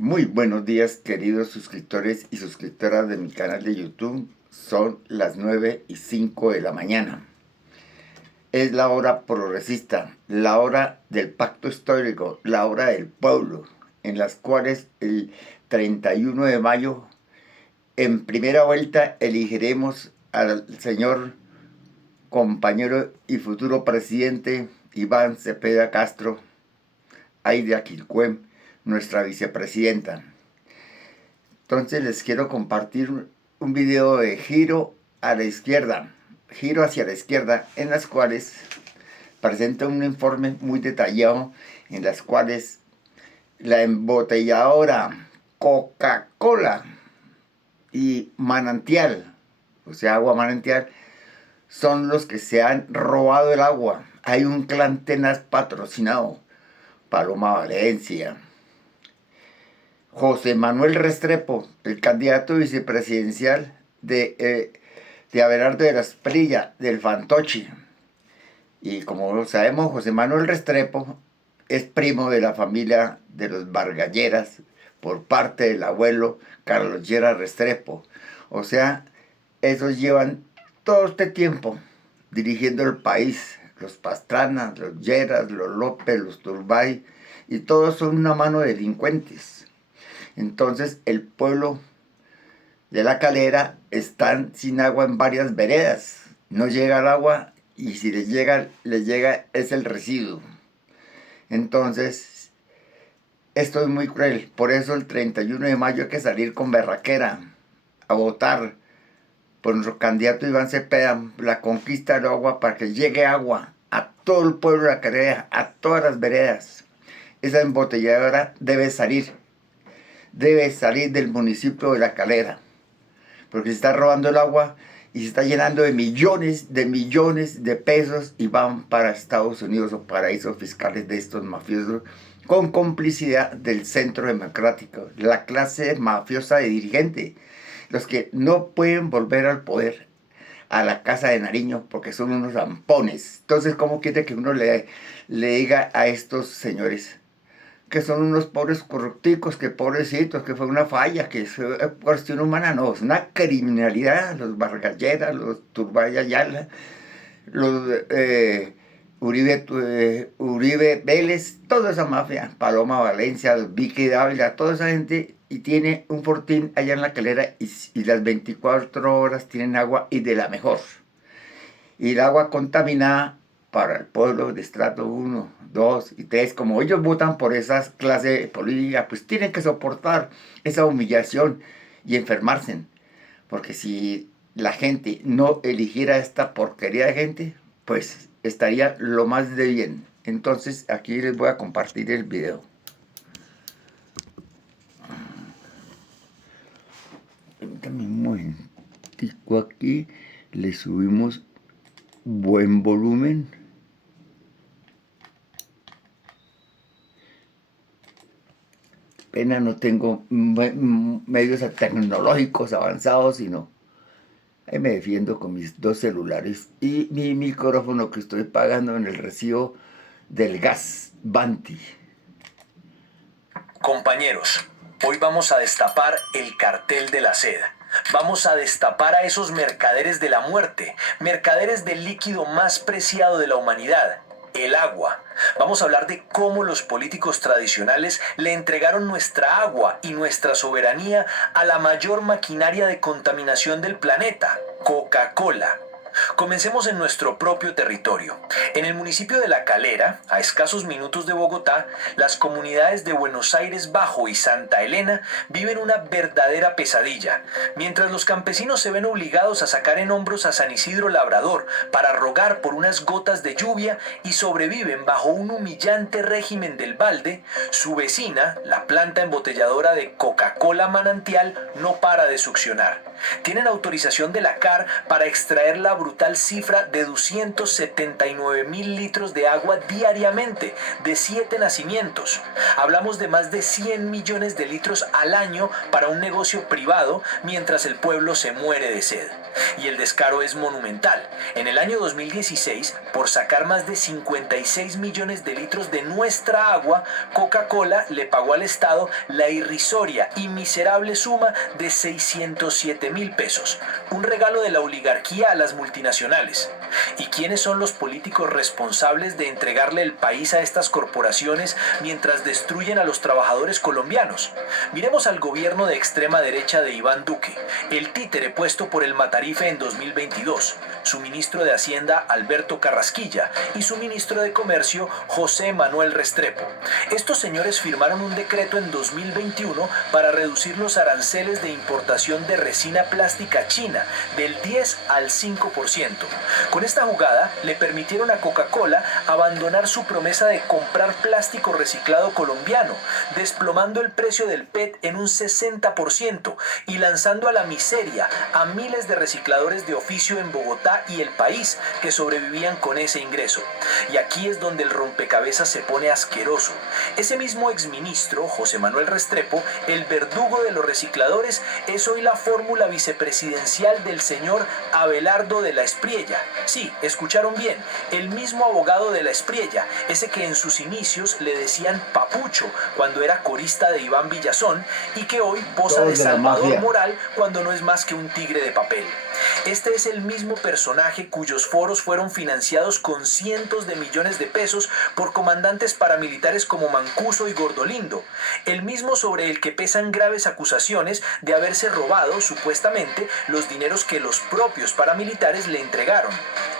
Muy buenos días, queridos suscriptores y suscriptoras de mi canal de YouTube. Son las 9:05 de la mañana. Es la hora progresista, la hora del pacto histórico, la hora del pueblo, en las cuales el 31 de mayo, en primera vuelta, elegiremos al señor compañero y futuro presidente Iván Cepeda Castro, Aida Quilcue, nuestra vicepresidenta. Entonces les quiero compartir un video de giro a la izquierda, giro hacia la izquierda, en las cuales presenta un informe muy detallado, en las cuales la embotelladora Coca-Cola y Manantial, o sea, agua manantial, son los que se han robado el agua. Hay un clan tenaz patrocinado, Paloma Valencia, José Manuel Restrepo, el candidato vicepresidencial de Abelardo de la Espriella, del Fantoche. Y como sabemos, José Manuel Restrepo es primo de la familia de los Vargalleras por parte del abuelo Carlos Lleras Restrepo. O sea, esos llevan todo este tiempo dirigiendo el país. Los Pastrana, los Lleras, los López, los Turbay, y todos son una mano de delincuentes. Entonces el pueblo de La Calera están sin agua en varias veredas. No llega el agua y si les llega es el residuo. Entonces, esto es muy cruel. Por eso el 31 de mayo hay que salir con berraquera a votar por nuestro candidato Iván Cepeda, la conquista del agua, para que llegue agua a todo el pueblo de La Calera, a todas las veredas. Esa embotelladora debe salir del municipio de La Calera, porque se está robando el agua y se está llenando de millones de pesos y van para Estados Unidos o paraísos fiscales de estos mafiosos, con complicidad del Centro Democrático, la clase mafiosa de dirigente, los que no pueden volver al poder, a la Casa de Nariño, porque son unos zampones. Entonces, ¿cómo quiere que uno le diga a estos señores que son unos pobres corrupticos, que pobrecitos, que fue una falla, que es cuestión humana? No, es una criminalidad. Los Vargalleras, los Turbay Ayala, los Uribe Vélez, toda esa mafia, Paloma Valencia, Vicky Dávila, toda esa gente, y tiene un fortín allá en La Calera, y las 24 horas tienen agua, y de la mejor. Y el agua contaminada para el pueblo de estrato 1, 2 y 3, como ellos votan por esas clases políticas, pues tienen que soportar esa humillación y enfermarse. Porque si la gente no eligiera esta porquería de gente, pues estaría lo más de bien. Entonces aquí les voy a compartir el video. Permítame un momentico aquí. Le subimos buen volumen. Pena no tengo medios tecnológicos avanzados, sino ahí me defiendo con mis dos celulares y mi micrófono que estoy pagando en el recibo del gas Banti. Compañeros, hoy vamos a destapar el cartel de la seda. Vamos a destapar a esos mercaderes de la muerte, mercaderes del líquido más preciado de la humanidad, el agua. Vamos a hablar de cómo los políticos tradicionales le entregaron nuestra agua y nuestra soberanía a la mayor maquinaria de contaminación del planeta, Coca-Cola. Comencemos en nuestro propio territorio. En el municipio de La Calera, a escasos minutos de Bogotá, las comunidades de Buenos Aires Bajo y Santa Elena viven una verdadera pesadilla, mientras los campesinos se ven obligados a sacar en hombros a San Isidro Labrador para rogar por unas gotas de lluvia y sobreviven bajo un humillante régimen del balde. Su vecina, la planta embotelladora de Coca-Cola Manantial, no para de succionar. Tienen autorización de la CAR para extraer la brutal cifra de 279.000 litros de agua diariamente, de 7 nacimientos. Hablamos de más de 100 millones de litros al año para un negocio privado, mientras el pueblo se muere de sed. Y el descaro es monumental. En el año 2016, por sacar más de 56 millones de litros de nuestra agua, Coca-Cola le pagó al Estado la irrisoria y miserable suma de 607.000 pesos, un regalo de la oligarquía a las multinacionales. ¿Y quiénes son los políticos responsables de entregarle el país a estas corporaciones mientras destruyen a los trabajadores colombianos? Miremos al gobierno de extrema derecha de Iván Duque, el títere puesto por el Matarife en 2022, su ministro de Hacienda Alberto Carrasquilla y su ministro de Comercio José Manuel Restrepo. Estos señores firmaron un decreto en 2021 para reducir los aranceles de importación de resina plástica china del 10 al 5%. Con esta jugada le permitieron a Coca-Cola abandonar su promesa de comprar plástico reciclado colombiano, desplomando el precio del PET en un 60% y lanzando a la miseria a miles de recicladores de oficio en Bogotá y el país que sobrevivían con ese ingreso. Y aquí es donde el rompecabezas se pone asqueroso. Ese mismo exministro, José Manuel Restrepo, el verdugo de los recicladores, es hoy la fórmula vicepresidencial del señor Abelardo de la Espriella. Sí, escucharon bien, el mismo abogado de la Espriella, ese que en sus inicios le decían Papucho cuando era corista de Iván Villazón y que hoy posa de salvador moral cuando no es más que un tigre de papel. Este es el mismo personaje cuyos foros fueron financiados con cientos de millones de pesos por comandantes paramilitares como Mancuso y Gordolindo, el mismo sobre el que pesan graves acusaciones de haberse robado, supuestamente, los dineros que los propios paramilitares le entregaron.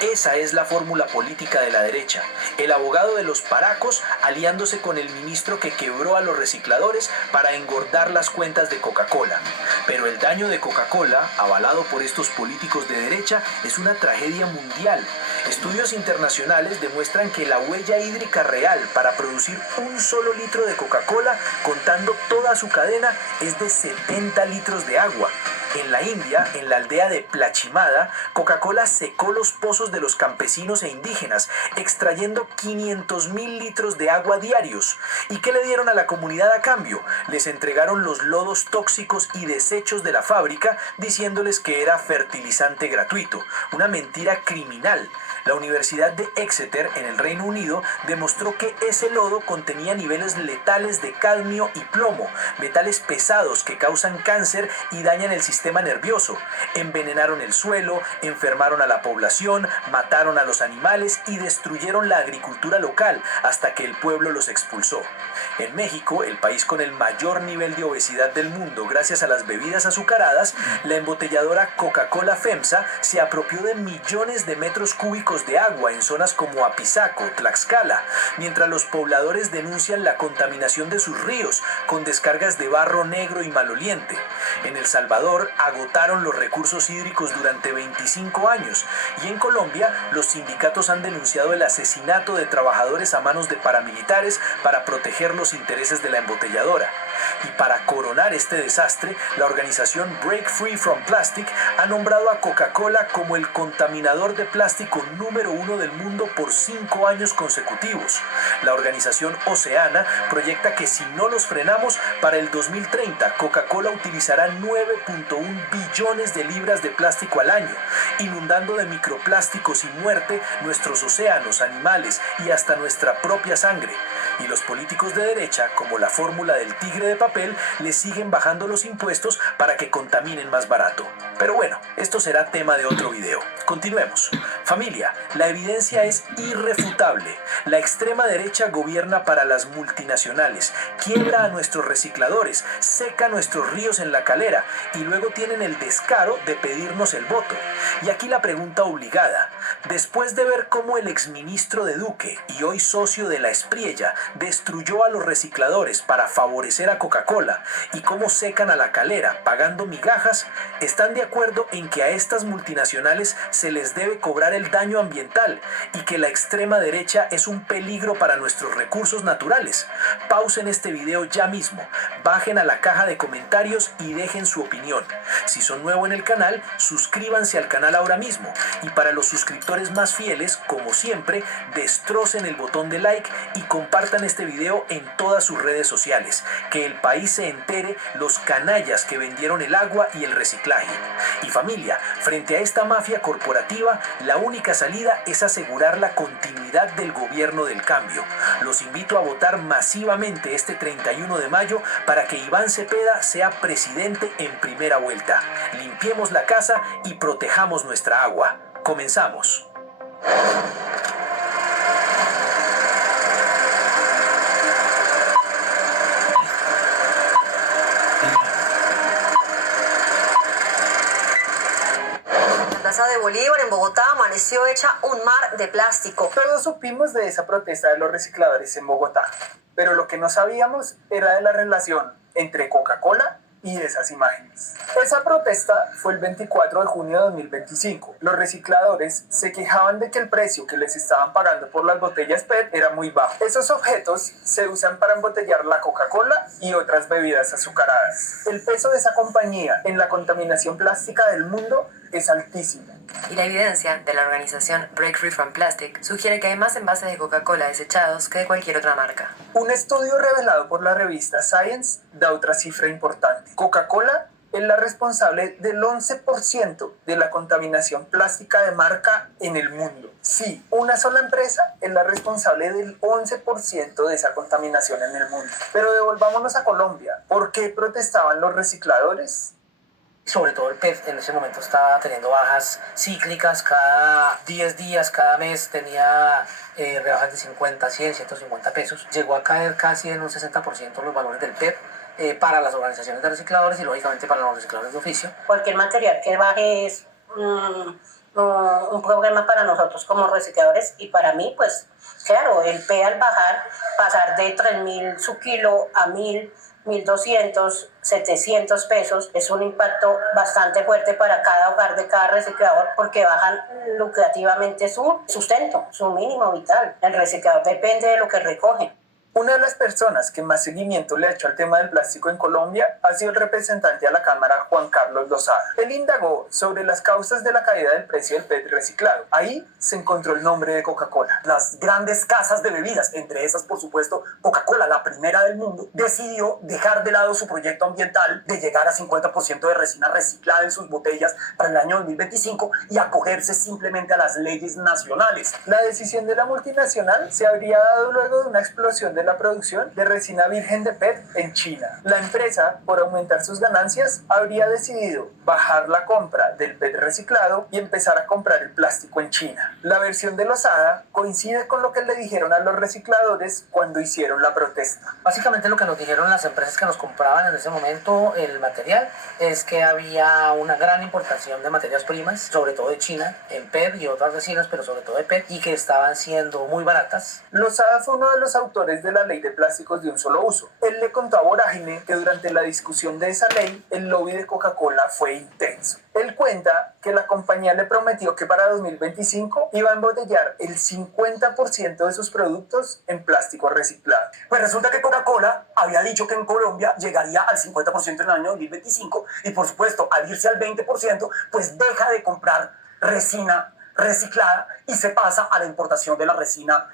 Esa es la fórmula política de la derecha, el abogado de los paracos aliándose con el ministro que quebró a los recicladores para engordar las cuentas de Coca-Cola. Pero el daño de Coca-Cola, avalado por estos políticos de derecha, es una tragedia mundial. Estudios internacionales demuestran que la huella hídrica real para producir un solo litro de Coca-Cola, contando toda su cadena, es de 70 litros de agua. En la India, en la aldea de Plachimada, Coca-Cola secó los pozos de los campesinos e indígenas, extrayendo 500.000 litros de agua diarios. ¿Y qué le dieron a la comunidad a cambio? Les entregaron los lodos tóxicos y desechos de la fábrica, diciéndoles que era fertilizante gratuito. Una mentira criminal. La Universidad de Exeter, en el Reino Unido, demostró que ese lodo contenía niveles letales de cadmio y plomo, metales pesados que causan cáncer y dañan el sistema nervioso. Envenenaron el suelo, enfermaron a la población, mataron a los animales y destruyeron la agricultura local hasta que el pueblo los expulsó. En México, el país con el mayor nivel de obesidad del mundo gracias a las bebidas azucaradas, la embotelladora Coca-Cola FEMSA se apropió de millones de metros cúbicos de agua en zonas como Apizaco, Tlaxcala, mientras los pobladores denuncian la contaminación de sus ríos con descargas de barro negro y maloliente. En El Salvador agotaron los recursos hídricos durante 25 años y en Colombia los sindicatos han denunciado el asesinato de trabajadores a manos de paramilitares para proteger los intereses de la embotelladora. Y para coronar este desastre, la organización Break Free from Plastic ha nombrado a Coca-Cola como el contaminador de plástico número 1 del mundo por 5 años consecutivos. La organización Oceana proyecta que si no los frenamos, para el 2030 Coca-Cola utilizará 9.1 billones de libras de plástico al año, inundando de microplásticos y muerte nuestros océanos, animales y hasta nuestra propia sangre. Y los políticos de derecha, como la fórmula del tigre de papel, le siguen bajando los impuestos para que contaminen más barato. Pero bueno, esto será tema de otro video. Continuemos. Familia, la evidencia es irrefutable. La extrema derecha gobierna para las multinacionales, quiebra a nuestros recicladores, seca nuestros ríos en La Calera y luego tienen el descaro de pedirnos el voto. Y aquí la pregunta obligada. Después de ver cómo el exministro de Duque y hoy socio de la Espriella destruyó a los recicladores para favorecer a Coca-Cola y cómo secan a La Calera pagando migajas, están de acuerdo en que a estas multinacionales se les debe cobrar el daño ambiental y que la extrema derecha es un peligro para nuestros recursos naturales. Pausen este video ya mismo, bajen a la caja de comentarios y dejen su opinión. Si son nuevos en el canal, suscríbanse al canal ahora mismo. Y para los suscriptores más fieles, como siempre, destrocen el botón de like y compartan este video en todas sus redes sociales. Que el país se entere los canallas que vendieron el agua y el reciclaje. Y familia, frente a esta mafia corporativa, la única salida es asegurar la continuidad del gobierno del cambio. Los invito a votar masivamente este 31 de mayo para que Iván Cepeda sea presidente en primera vuelta. Limpiemos la casa y protejamos nuestra agua. Comenzamos. Plaza de Bolívar en Bogotá amaneció hecha un mar de plástico. Todos supimos de esa protesta de los recicladores en Bogotá, pero lo que no sabíamos era de la relación entre Coca-Cola y esas imágenes. Esa protesta fue el 24 de junio de 2025. Los recicladores se quejaban de que el precio que les estaban pagando por las botellas PET era muy bajo. Esos objetos se usan para embotellar la Coca-Cola y otras bebidas azucaradas. El peso de esa compañía en la contaminación plástica del mundo es altísimo. Y la evidencia de la organización Break Free from Plastic sugiere que hay más envases de Coca-Cola desechados que de cualquier otra marca. Un estudio revelado por la revista Science da otra cifra importante. Coca-Cola es la responsable del 11% de la contaminación plástica de marca en el mundo. Sí, una sola empresa es la responsable del 11% de esa contaminación en el mundo. Pero devolvámonos a Colombia. ¿Por qué protestaban los recicladores? Sobre todo el PET en ese momento estaba teniendo bajas cíclicas, cada 10 días, cada mes tenía rebajas de 50, 100, 150 pesos. Llegó a caer casi en un 60% los valores del PET para las organizaciones de recicladores y lógicamente para los recicladores de oficio. Cualquier material que baje es un problema para nosotros como recicladores y para mí, pues claro, el PET al bajar, pasar de 3.000 su kilo a 1.000, 1.200, 700 pesos es un impacto bastante fuerte para cada hogar de cada reciclador porque bajan lucrativamente su sustento, su mínimo vital. El reciclador depende de lo que recoge. Una de las personas que más seguimiento le ha hecho al tema del plástico en Colombia ha sido el representante a la Cámara, Juan Carlos Lozada. Él indagó sobre las causas de la caída del precio del PET reciclado. Ahí se encontró el nombre de Coca-Cola. Las grandes casas de bebidas, entre esas por supuesto Coca-Cola, la primera del mundo, decidió dejar de lado su proyecto ambiental de llegar a 50% de resina reciclada en sus botellas para el año 2025 y acogerse simplemente a las leyes nacionales. La decisión de la multinacional se habría dado luego de una explosión de la producción de resina virgen de PET en China. La empresa, por aumentar sus ganancias, habría decidido bajar la compra del PET reciclado y empezar a comprar el plástico en China. La versión de Lozada coincide con lo que le dijeron a los recicladores cuando hicieron la protesta. Básicamente lo que nos dijeron las empresas que nos compraban en ese momento el material es que había una gran importación de materias primas, sobre todo de China, en PET y otras resinas, pero sobre todo de PET, y que estaban siendo muy baratas. Lozada fue uno de los autores de la ley de plásticos de un solo uso. Él le contó a Vorágine que durante la discusión de esa ley, el lobby de Coca-Cola fue intenso. Él cuenta que la compañía le prometió que para 2025 iba a embotellar el 50% de sus productos en plástico reciclado. Pues resulta que Coca-Cola había dicho que en Colombia llegaría al 50% en el año 2025 y por supuesto al irse al 20% pues deja de comprar resina reciclada y se pasa a la importación de la resina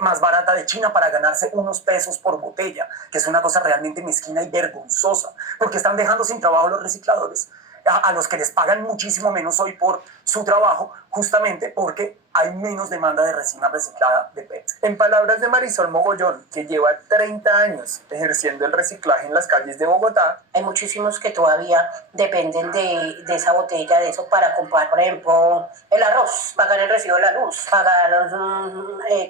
más barata de China para ganarse unos pesos por botella, que es una cosa realmente mezquina y vergonzosa, porque están dejando sin trabajo a los recicladores, a los que les pagan muchísimo menos hoy por su trabajo, justamente porque hay menos demanda de resina reciclada de PET. En palabras de Marisol Mogollón, que lleva 30 años ejerciendo el reciclaje en las calles de Bogotá, hay muchísimos que todavía dependen de esa botella, de eso para comprar, por ejemplo, el arroz, pagar el recibo de la luz, pagar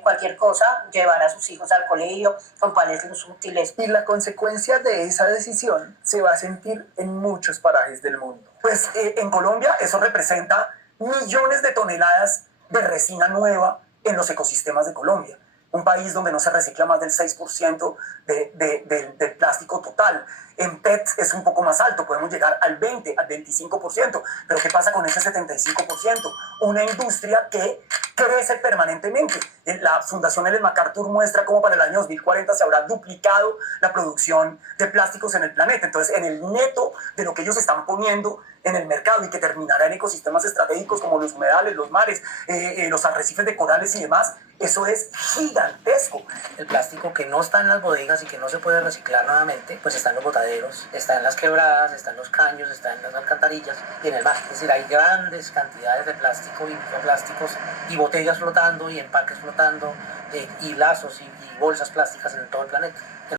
cualquier cosa, llevar a sus hijos al colegio, comprarles los útiles. Y la consecuencia de esa decisión se va a sentir en muchos parajes del mundo. Pues en Colombia eso representa millones de toneladas de resina nueva en los ecosistemas de Colombia. Un país donde no se recicla más del 6% del plástico total. En PET es un poco más alto, podemos llegar al 20, al 25%. Pero ¿qué pasa con ese 75%? Una industria que crece permanentemente. La Fundación Ellen MacArthur muestra cómo para el año 2040 se habrá duplicado la producción de plásticos en el planeta. Entonces, en el neto de lo que ellos están poniendo en el mercado y que terminará en ecosistemas estratégicos como los humedales, los mares, los arrecifes de corales y demás, eso es gigantesco. El plástico que no está en las bodegas y que no se puede reciclar nuevamente, pues está en los botaderos, está en las quebradas, está en los caños, está en las alcantarillas y en el mar. Es decir, hay grandes cantidades de plástico y microplásticos y botellas flotando y empaques flotando y lazos y bolsas plásticas en todo el planeta.